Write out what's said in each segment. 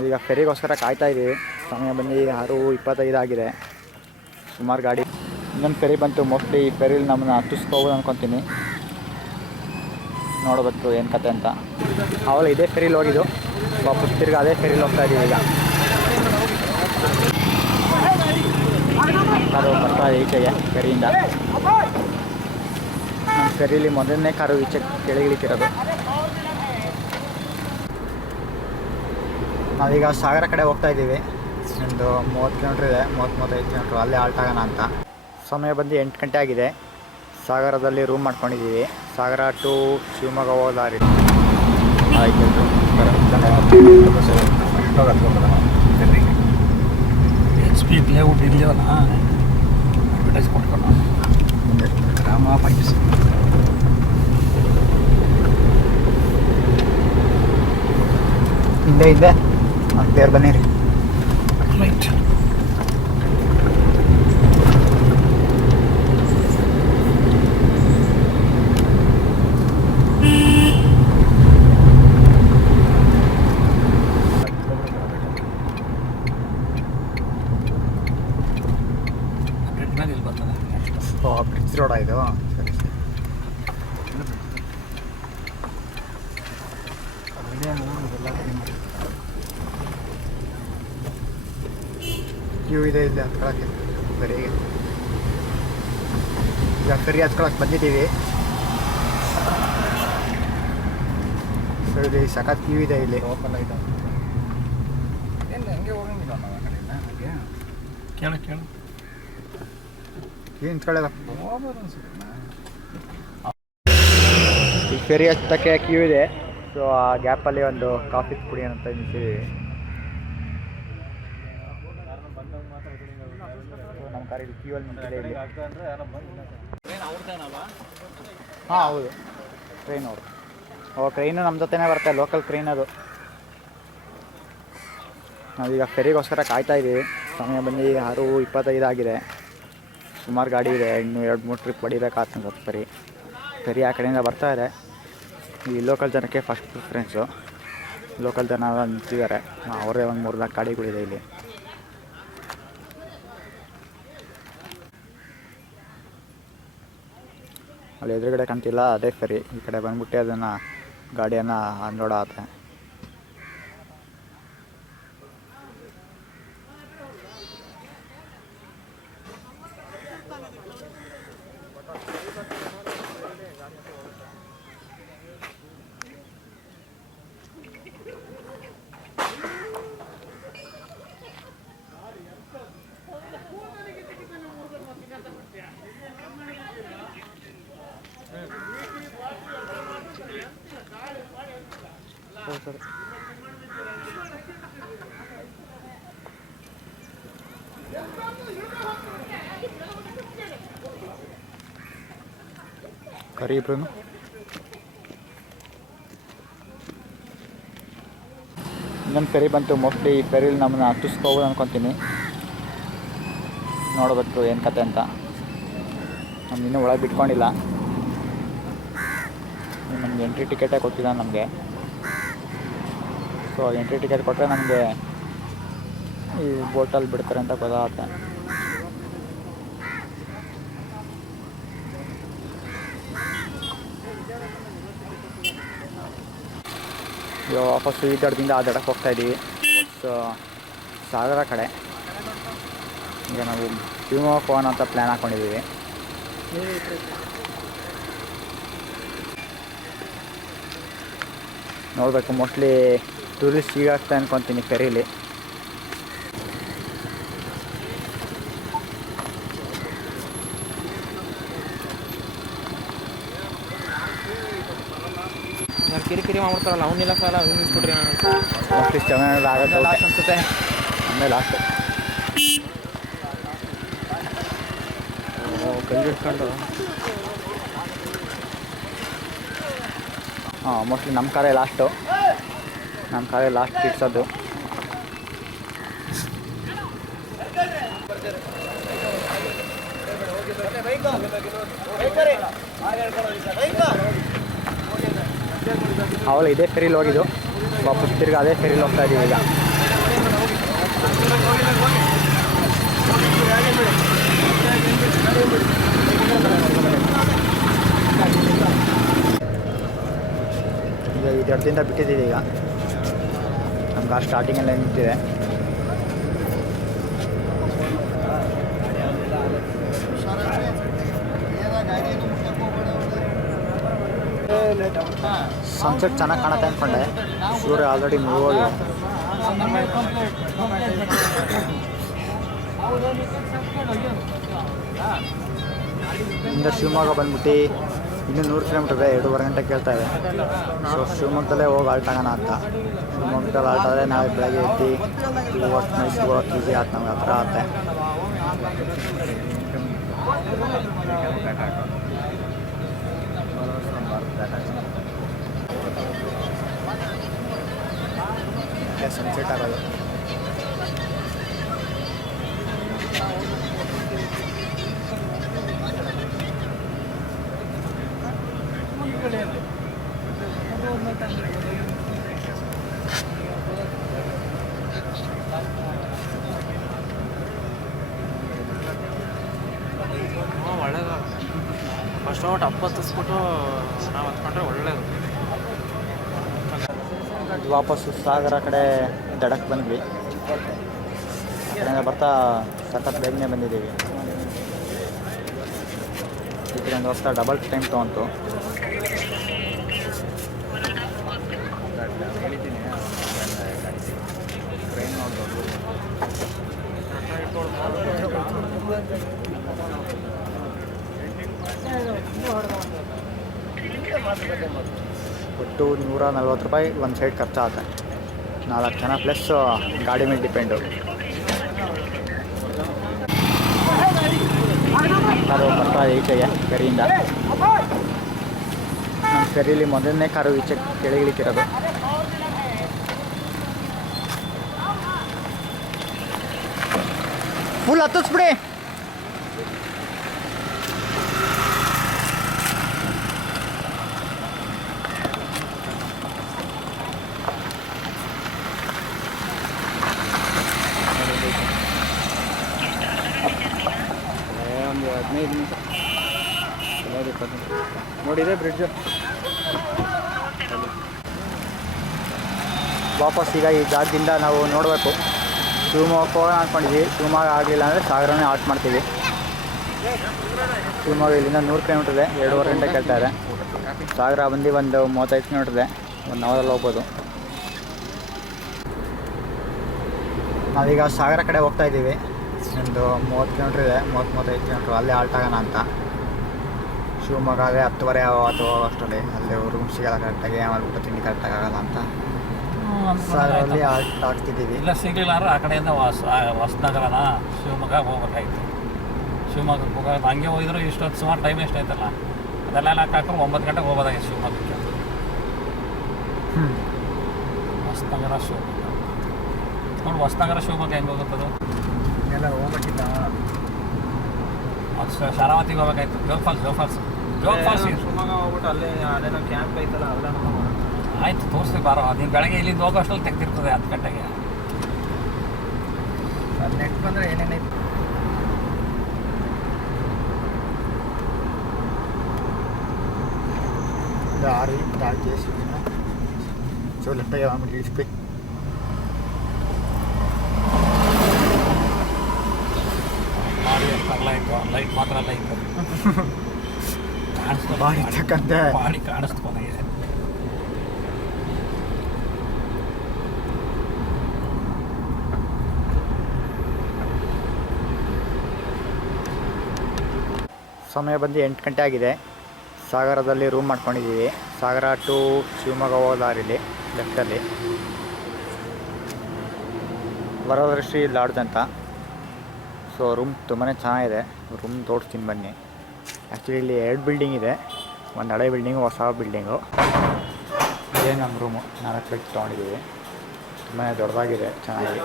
ನಾವೀಗ ಫೆರಿಗೋಸ್ಕರ ಕಾಯ್ತಾ ಇದ್ದೀವಿ. ಸಮಯ ಬಂದು 6:25 ಆಗಿದೆ. ಸುಮಾರು ಗಾಡಿ. ಇನ್ನೊಂದು ಫೆರಿ ಬಂತು. ಮೋಸ್ಟ್ಲಿ ಈ ಫೆರಿಲಿ ನಮ್ಮನ್ನ ಹತ್ತಿಸ್ಕೋಬೋದು ಅಂದ್ಕೊತೀನಿ. ನೋಡಬೇಕು ಏನು ಕತೆ ಅಂತ. ಅವಳು ಇದೇ ಫೆರಿಲಿ ಹೋಗಿದ್ದು, ವಾಪಸ್ ತಿರ್ಗಿ ಅದೇ ಫೆರಿಲಿ ಹೋಗ್ತಾ ಇದ್ದೀವಿ ಈಗ. ಕಾರು ಬರ್ತಾ ಇದೆ ಈಚೆಗೆ ಫೆರಿಯಿಂದ. ನಮ್ಮ ಫೆರಿಲಿ ಮೊದಲನೇ ಕಾರು ಈಚೆ ಕೆಳಗಿಳಿತಿರೋದು. ನಾವೀಗ ಸಾಗರ ಕಡೆ ಹೋಗ್ತಾ ಇದ್ದೀವಿ. ಒಂದು 30 ಕಿಲೋಮೀಟ್ರ್ ಇದೆ, 30-35 ಕಿಲೋಮೀಟ್ರ್. ಅಲ್ಲೇ ಆಲ್ಟ್ ಆಗೋಣ ಅಂತ. ಸಮಯ ಬಂದು 8 ಗಂಟೆ ಆಗಿದೆ. ಸಾಗರದಲ್ಲಿ ರೂಮ್ ಮಾಡ್ಕೊಂಡಿದ್ದೀವಿ. ಸಾಗರ ಟು ಶಿವಮೊಗ್ಗ ಹೋದಾರಿ ಆಯ್ತು. HP ಲೇಔಟ್ ಇರಲಿವಲ್ಲ, ಅಡ್ವರ್ಟೈಸ್ ಕೊಟ್ಕೊಂಡು ಗ್ರಾಮ ಪಂಚಾಯತ್ ಹಿಂದೆ ಅಂತೇರು ಬನ್ನಿರಿ. ರೈಟ್. ಬ್ರಿಡ್ಜ್ ರೋಡ ಇದು. ಸರಿ ಕ್ಯೂ ಇದೆ ಇಲ್ಲಿ ಹತ್ಕೊಳಕ್ಕೆ. ಫೆರಿಗೆ ಈಗ ಫೆರಿ ಹತ್ಕೊಳಕ್ಕೆ ಬಂದಿದ್ದೀವಿ. ಸೊ ಇಲ್ಲಿ ಸಖತ್ ಕ್ಯೂ ಇದೆ. ಇಲ್ಲಿ ಓಪನ್ ಆಯ್ತು. ಏನು ಹಂಗೆ ಹೋಗಂಗಿಲ್ಲ ನಾವು ಆ ಕಡೆಯಿಂದ. ಹಾಗೆ ಕೇಳು ಏನು ನಿಂತ್ಕೊಳ್ಳಲ್ಲ. ಹೋಗ್ಬೋದು ಅನ್ಸುತ್ತೆ. ಈ ಫೆರಿ ಹತ್ತಕ್ಕೆ ಕ್ಯೂ ಇದೆ. ಸೊ ಆ ಗ್ಯಾಪಲ್ಲಿ ಒಂದು ಕಾಫಿ ಕುಡಿಯೋಣ ಅಂತ ನಿಂತಿದ್ದೀವಿ. ನಮ್ಮ ಕಾರಿಗೆ ಕ್ಯೂ ಅಲ್ಲಿ ನಿಂತಿದೆ ಇಲ್ಲಿ. ಹಾಂ ಹೌದು, ಟ್ರೈನ್ ಅವರು. ಟ್ರೈನು ನಮ್ಮ ಜೊತೆನೇ ಬರುತ್ತೆ, ಲೋಕಲ್ ಟ್ರೈನ್ ಅದು. ನಾವೀಗ ಫೆರಿಗೋಸ್ಕರ ಕಾಯ್ತಾ ಇದ್ದೀವಿ. ಸಮಯ ಬಂದು 6:25 ಆಗಿದೆ. ಸುಮಾರು ಗಾಡಿ ಇದೆ. ಇನ್ನೂ 2-3 ಟ್ರಿಪ್ ಹೊಡಿಬೇಕಾಗ್ತದೆ. ಫೆರಿ ಆ ಕಡೆಯಿಂದ ಬರ್ತಾ ಇದೆ. ಈ ಲೋಕಲ್ ಜನಕ್ಕೆ ಫಸ್ಟ್ ಪ್ರಿಫರೆನ್ಸು. ಲೋಕಲ್ ಜನ ನಿಂತಿದ್ದಾರೆ. ಅವರೇ ಒಂದು 3-4 ಗಾಡಿಗಳಿದೆ ಇಲ್ಲಿ. ಅಲ್ಲಿ ಎದುರುಗಡೆ ಕಾಣ್ತಿಲ್ಲ, ಅದೇ ಫೆರಿ. ಈ ಕಡೆ ಬಂದ್ಬಿಟ್ಟು ಅದನ್ನು ಗಾಡಿಯನ್ನು ಅನ್ಲೋಡ್ ಆಗುತ್ತೆ. ಸರಿ ಕರಿ ಇಬ್ರು. ಇನ್ನೊಂದು ಫೆರಿ ಬಂತು. ಮೋಸ್ಟ್ಲಿ ಈ ಫೆರಿಲಿ ನಮ್ಮನ್ನ ಹತ್ತಿಸ್ಕೋಬೋದು ಅಂದ್ಕೊತೀನಿ. ನೋಡಬೇಕು ಏನು ಕತೆ ಅಂತ. ನಮ್ಗೆ ಇನ್ನೂ ಒಳಗೆ ಬಿಟ್ಕೊಂಡಿಲ್ಲ. ನಮಗೆ ಎಂಟ್ರಿ ಟಿಕೆಟೇ ಕೊಟ್ಟಿಲ್ಲ ನಮಗೆ. ಸೊ ಎಂಟ್ರಿ ಟಿಕೆಟ್ ಕೊಟ್ಟರೆ ನಮಗೆ ಈ ಬೋಟಲ್ಲಿ ಬಿಡ್ತಾರೆ ಅಂತ ಗೊತ್ತಾಗುತ್ತೆ. ಇವಾಗ ವಾಪಸ್ಸು ಈ ದಡದಿಂದ ಆ ದಡಕ್ಕೆ ಹೋಗ್ತಾ ಇದ್ದೀವಿ. ಸಾಗರ ಕಡೆ. ಈಗ ನಾವು ಶಿವಮೊಗ್ಗ ಹೋಗೋಣ ಅಂತ ಪ್ಲ್ಯಾನ್ ಹಾಕ್ಕೊಂಡಿದ್ದೀವಿ. ನೋಡಬೇಕು. ಮೋಸ್ಟ್ಲಿ ಟೂರಿಸ್ಟ್ ಸಿಗಾಗ್ತಾ ಅನ್ಕೊತೀನಿ ಫೆರೀಲಿ. ಕಿರಿಕಿರಿ ಮಾಡ್ಬಿಡ್ತಾರಲ್ಲ, ಅವನ್ನೆಲ್ಲ ಸಾಲ ನಿಲ್ಲಿಸ್ಬಿಟ್ರಿ. ಮೋಸ್ಟ್ಲಿ 700 ಆಗುತ್ತೆ ಲಾಸ್ಟ್ ಅನ್ಸುತ್ತೆ. ಆಮೇಲೆ ಲಾಸ್ಟು ಕೈ ಹಿಡ್ಕೊಂಡು. ಹಾಂ, ಮೋಸ್ಟ್ಲಿ ನಮ್ಮ ಕಾರೇ ಲಾಸ್ಟು. ನಮ್ಮ ಕಾರೇ ಲಾಸ್ಟ್ ಇಡ್ಸೋದು. ಅವಳು ಇದೇ ಫೆರೀಲಿ ಹೋಗಿದ್ದು, ವಾಪಸ್ ತಿರ್ಗಿ ಅದೇ ಫೆರೀಲಿ ಹೋಗ್ತಾ ಇದ್ದೀವಿ ಈಗ. ಈಗ ಇದು ದಡದಿಂದ ಬಿಟ್ಟಿದ್ದೀವಿ. ಈಗ ನಮ್ಗೆ ಆ ಸ್ಟಾರ್ಟಿಂಗಲ್ಲೇ ನಿಂತಿದೆ. ಸನ್ಸೆಟ್ ಚೆನ್ನಾಗಿ ಕಾಣುತ್ತೆ ಅಂದ್ಕೊಂಡೆ, ಸೂರ್ಯ ಆಲ್ರೆಡಿ ಮುಳುಗೋಗಿದೆ. ಇಲ್ಲಿಂದ ಶಿವಮೊಗ್ಗ ಬಂದ್ಬಿಟ್ಟು ಇನ್ನೂ 100 ಕಿಲೋಮೀಟರ್ ಇದೆ. 2.5 ಗಂಟೆ ಕೇಳ್ತಾ ಇದೆ. ಸೊ ಶಿವಮೊಗ್ಗದಲ್ಲೇ ಹೋಗಿ ಆಲ್ಟಾಗೋಣ ಅಂತ. ಶಿವಮೊಗ್ಗದಲ್ಲಿ ಆಲ್ಟಾದರೆ ನಾಳೆ ಬೆಳಗ್ಗೆ ಎದ್ದು ಇವತ್ತು ಮೈಸೂರು ಹೋಗೋಕ್ಕೆ ಈಸಿ ಆಯ್ತು, ನಮ್ಗೆ ಹತ್ರ ಆಗುತ್ತೆ. ಸನ್ಸೆಟ್ ಆಗೋದು. ಒಳ್ಳೇದು. ಫಸ್ಟ್ ಔಟ್ ಹತ್ತಿಸ್ಬಿಟ್ಟು ನಾವು ಹತ್ಕೊಂಡ್ರೆ ಒಳ್ಳೇದು. ವಾಪಸ್ಸು ಸಾಗರ ಕಡೆ ದಡಕ್ಕೆ ಬಂದ್ವಿ. ಆ ಕಡೆಯಿಂದ ಬರ್ತಾ ಸಖತ್ ಬೇಗನೆ ಬಂದಿದ್ದೀವಿ. ಈ ಕಡೆಯಿಂದ ಹೋಗ್ತಾ ಡಬಲ್ ಟೈಮ್ ತೊಗೊಂತು. ಒಟ್ಟು 140 ರೂಪಾಯಿ ಒಂದು ಸೈಡ್ ಖರ್ಚಾಗುತ್ತೆ. 4 ಜನ ಪ್ಲಸ್ ಗಾಡಿ ಮೇಲೆ ಡಿಪೆಂಡು. ಕಾರು ಬರ್ತಾ ಈಚೆಗೆ ಫೆರಿಯಿಂದ. ನಮ್ಮ ಫೆರೀಲಿ ಮೊದಲನೇ ಕಾರು ಈಚೆ ಕೆಳಗಿಳಿತಿರೋದು. ಫುಲ್ ಹತ್ತಿಸ್ಬಿಡಿ. ಒಂದು 15 ನಿಮಿಷ ನೋಡಿದೆ ಬ್ರಿಡ್ಜು. ವಾಪಸ್ ಈಗ ಈ ಜಾಗದಿಂದ ನಾವು ನೋಡಬೇಕು. ಶಿವಮೊಗ್ಗಕ್ಕೆ ಹೋಗೋಣ ಅಂದ್ಕೊಂಡಿದ್ವಿ. ಶಿವಮೊಗ್ಗ ಆಗಲಿಲ್ಲ ಅಂದರೆ ಸಾಗರನೇ ಆಟ್ ಮಾಡ್ತೀವಿ. ಶಿವಮೊಗ್ಗ ಇಲ್ಲಿಂದ 100 ಕಿಲೋಮೀಟ್ರ್ ಇದೆ. 2.5 ಗಂಟೆ ಕೇಳ್ತಾ ಇದೆ. ಸಾಗರ ಬಂದು ಒಂದು 35 ಕಿಲೋಮೀಟ್ರ್ ಇದೆ. 1 ಅವರಲ್ಲಿ ಹೋಗ್ಬೋದು. ನಾವೀಗ ಸಾಗರ ಕಡೆ ಹೋಗ್ತಾ ಇದ್ದೀವಿ. ಒಂದು 30 ಕಿಲೋಮೀಟ್ರ್ ಇದೆ, 30-35 ಕಿಲೋಮೀಟ್ರ್. ಅಲ್ಲೇ ಆಲ್ಟ್ ಆಗೋಣ ಅಂತ. ಶಿವಮೊಗ್ಗಾಗೆ 10:30 ಅಥವಾ ಅಷ್ಟರಲ್ಲಿ ಅಲ್ಲೇ ರೂಮ್ ಸಿಗಲ್ಲ ಕರೆಕ್ಟಾಗಿ. ಆಮೇಲೆ ಊಟ ತಿಂಡಿ ಕರೆಕ್ಟಾಗಿ ಆಗೋಲ್ಲ ಅಂತ ಸಾಗರಲ್ಲಿ ಆಲ್ಟ್ ಆಗ್ತಿದ್ದೀವಿ. ಇಲ್ಲ ಸಿಗಲಿಲ್ಲ ಅಂದ್ರೆ ಆ ಕಡೆಯಿಂದ ಹೊಸನಗರನ ಶಿವಮೊಗ್ಗ ಹೋಗ್ಬೇಕಾಯ್ತು. ಶಿವಮೊಗ್ಗಕ್ಕೆ ಹೋಗೋದು ಹಂಗೆ ಹೋಗಿದ್ರು ಇಷ್ಟೊತ್ತು ಸುಮಾರು ಟೈಮ್ ಎಷ್ಟಾಯ್ತಲ್ಲ, ಅದೆಲ್ಲ ಹಾಕಿದ್ರೆ 9 ಗಂಟೆಗೆ ಹೋಗೋದಾಗಿತ್ತು ಶಿವಮೊಗ್ಗಕ್ಕೆ. ಹೊಸನಗರ ಶಿವಮೊಗ್ಗ ನೋಡಿ. ಹೊಸನಗರ ಶಿವಮೊಗ್ಗ ಹೆಂಗೆ ಹೋಗುತ್ತದು ಎಲ್ಲ ಹೋಗ್ಬೇಕಿತ್ತ. ಅದು ಶರಾವತಿಗೆ ಹೋಗ್ಬೇಕಾಯ್ತು. ಜೋಗ್ ಫಾಲ್ಸ್ ಶಿವಮೊಗ್ಗ ಹೋಗ್ಬಿಟ್ಟು ಅಲ್ಲೇನೋ ಕ್ಯಾಂಪ್ ಐತಲ್ಲ ಅವೆಲ್ಲ ಆಯ್ತು ತೋರಿಸ್ತೀವಿ ಬಾರೋ. ನೀನು ಬೆಳಗ್ಗೆ ಇಲ್ಲಿಂದ ಹೋಗೋ ಅಷ್ಟರಲ್ಲಿ ತೆಗ್ದಿರ್ತದೆ 10 ಗಂಟೆಗೆ. ಅದು ನೆಟ್ ಬಂದರೆ ಏನೇನೈತೆ ದಾರಿ చేసి సో లెఫ్ట్ అయ్యా ఇడిచిపోయి ಲೈಟ್ ಮಾತ್ರ ಲೈಟ್ ಬಾಡಿ ತಕ್ಕಂತೆ ಬಾಡಿ ಕಾಣಿಸ್ಕೊಂಡಾಗಿದೆ. ಸಮಯ ಬಂದು 8 ಗಂಟೆ ಆಗಿದೆ. ಸಾಗರದಲ್ಲಿ ರೂಮ್ ಮಾಡ್ಕೊಂಡಿದ್ದೀವಿ. ಸಾಗರ ಟು ಶಿವಮೊಗ್ಗ ಹೋಗೋ ದಾರಿಲಿ ಲೆಫ್ಟಲ್ಲಿ ವರದೃಷ್ಟಿ ಲಾಡ್ಜ್ ಅಂತ. ಸೊ ರೂಮ್ ತುಂಬಾ ಚೆನ್ನಾಗಿದೆ. ರೂಮ್ ತೋರಿಸ್ತೀನಿ ಬನ್ನಿ. ಆ್ಯಕ್ಚುಲಿ ಇಲ್ಲಿ 2 ಬಿಲ್ಡಿಂಗ್ ಇದೆ. ಒಂದು ಹಳೆ ಬಿಲ್ಡಿಂಗು, ಹೊಸ ಬಿಲ್ಡಿಂಗು. ಇದೇ ನಮ್ಮ ರೂಮು. 4 ಬೆಡ್ ತೊಗೊಂಡಿದ್ದೀವಿ. ತುಂಬಾ ದೊಡ್ಡದಾಗಿದೆ, ಚೆನ್ನಾಗಿ.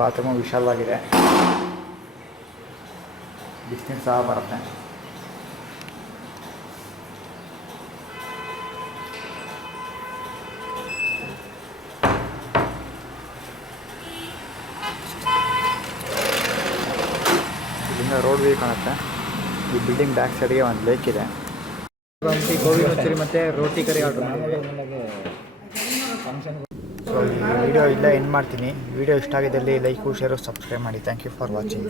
ಬಾತ್ರೂಮು ವಿಶಾಲವಾಗಿದೆ. ಬಿಸಿನೀರು ಸಹ ಬರುತ್ತೆ. ಕಡೆಯಿಂದ ರೋಡ್ ವ್ಯೂ ಕಾಣುತ್ತೆ. ಈ ಬಿಲ್ಡಿಂಗ್ ಬ್ಯಾಕ್ ಸೈಡ್ಗೆ ಒಂದು ಲೇಕ್ ಇದೆ. ಗೋಬಿ ಮಂಚೂರಿ ಮತ್ತು ರೋಟಿ ಕರಿ ಆರ್ಡ್ರ್ ಮಾಡಿದ್ವಿ. ಸೊ ಈ ವಿಡಿಯೋ ಇಲ್ಲೇ ಎಂಡ್ ಮಾಡ್ತೀನಿ. ವಿಡಿಯೋ ಇಷ್ಟ ಆಗಿದ್ದಲ್ಲಿ ಲೈಕು ಶೇರು ಸಬ್ಸ್ಕ್ರೈಬ್ ಮಾಡಿ. Thank you for watching.